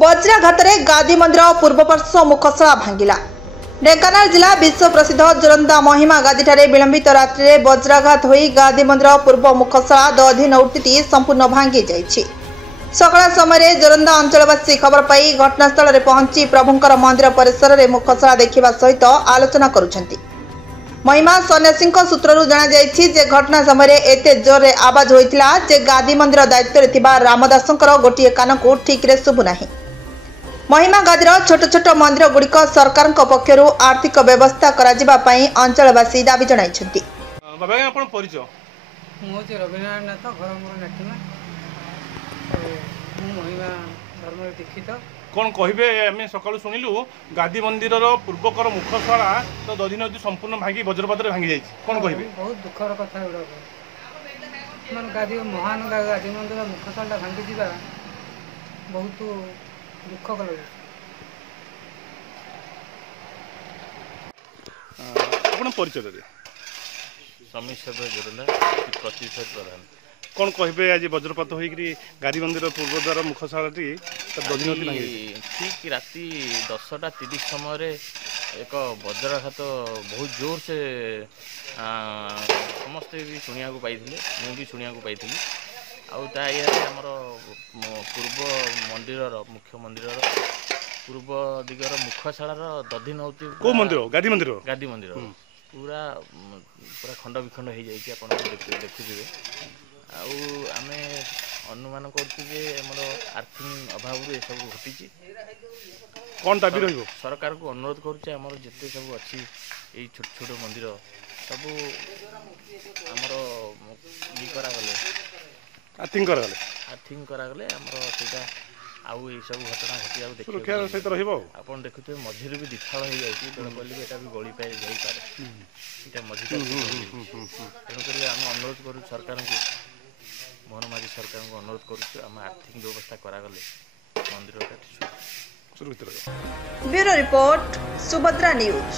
ବଜ୍ରାଘାତରେ ଗାଦି ମନ୍ଦିର ପୂର୍ବପାର୍ଶ୍ୱ ମୁଖଶଳା ଭାଙ୍ଗିଲା। ଢେଙ୍କାନାଳ ଜିଲ୍ଲା ବିଶ୍ୱ ପ୍ରସିଦ୍ଧ ଜୋରନ୍ଦା ମହିମା ଗାଦିଠାରେ ବିଳମ୍ବିତ ରାତ୍ରିରେ ବଜ୍ରାଘାତ ହୋଇ ଗାଦି ମନ୍ଦିର ପୂର୍ବ ମୁଖଶଳା ଦଧିନଉତିଟି ସମ୍ପୂର୍ଣ୍ଣ ଭାଙ୍ଗି ଯାଇଛି। ସକାଳ ସମୟରେ ଜୋରନ୍ଦା ଅଞ୍ଚଳବାସୀ ଖବର ପାଇ ଘଟଣାସ୍ଥଳରେ ପହଞ୍ଚି ପ୍ରଭୁଙ୍କର ମନ୍ଦିର ପରିସରରେ ମୁଖଶଳା ଦେଖିବା ସହିତ ଆଲୋଚନା କରୁଛନ୍ତି। महिमा सन्यासी सूत्रु जनाଯାଇଛି जे घटना समय एते जोर आवाज होता जे गादी मंदिर दायित्व रामदासंकर गोटे कान को ठीक रे शुभुना। महिमा गादीर छोट छोट मंदिर गुड़िक सरकार पक्षर आर्थिक व्यवस्था कराई अंचलवासी दाबी जनाइछन्ति। कौन कहे आम सका शुणिलु गादी मंदिर पूर्वकर मुखशला तो दधिनदी संपूर्ण भांगी वज्रपात भांगी जाए कौन कहे बहुत दुखर कथा गुड़ा गादी महान गादी मंदिर मुखशला भांगी जा बहुत दुख लगे। परिचय समीक्षक जोरंदा प्रतिशत प्रधान कौन कहे आज वज्रपात हो गादी मंदिर पूर्वद्वार मुखशाला दधिनदी भांगी ठीक राति 10:30 समय एक वज्राघात बहुत जोर से समस्ते भी शुणा पाई भी शुणा पाई आमर पूर्व मंदिर मुख्य मंदिर पूर्व दिगर मुखशालार दधिनौती को मंदिर गादी मंदिर पूरा पूरा खंड विखंड हो जाए देखुए आम अनुमान कर आर्थिक अभाव ये सब घटी कौन दाबी रही सरकार को अनुरोध कर जिते सब अच्छी ये छोट छोट मंदिर सब आमर ये करागले आर्थिंग करागले आमर से आउ ये सब घटना घटिया सुरक्षा सहित रहिबो आपन देखुते मझिर भी दिथाल हो जाई बेले बोली एटा भी गली पाए जाई पारे एटा मझिर तेणुक आम अनुरोध करूँ सरकार को मोहनमारी सरकार को अनुरोध करूँ आम आर्थिक व्यवस्था करागले मंदिर सुरक्षित ब्यूरो रिपोर्ट सुभद्रा न्यूज।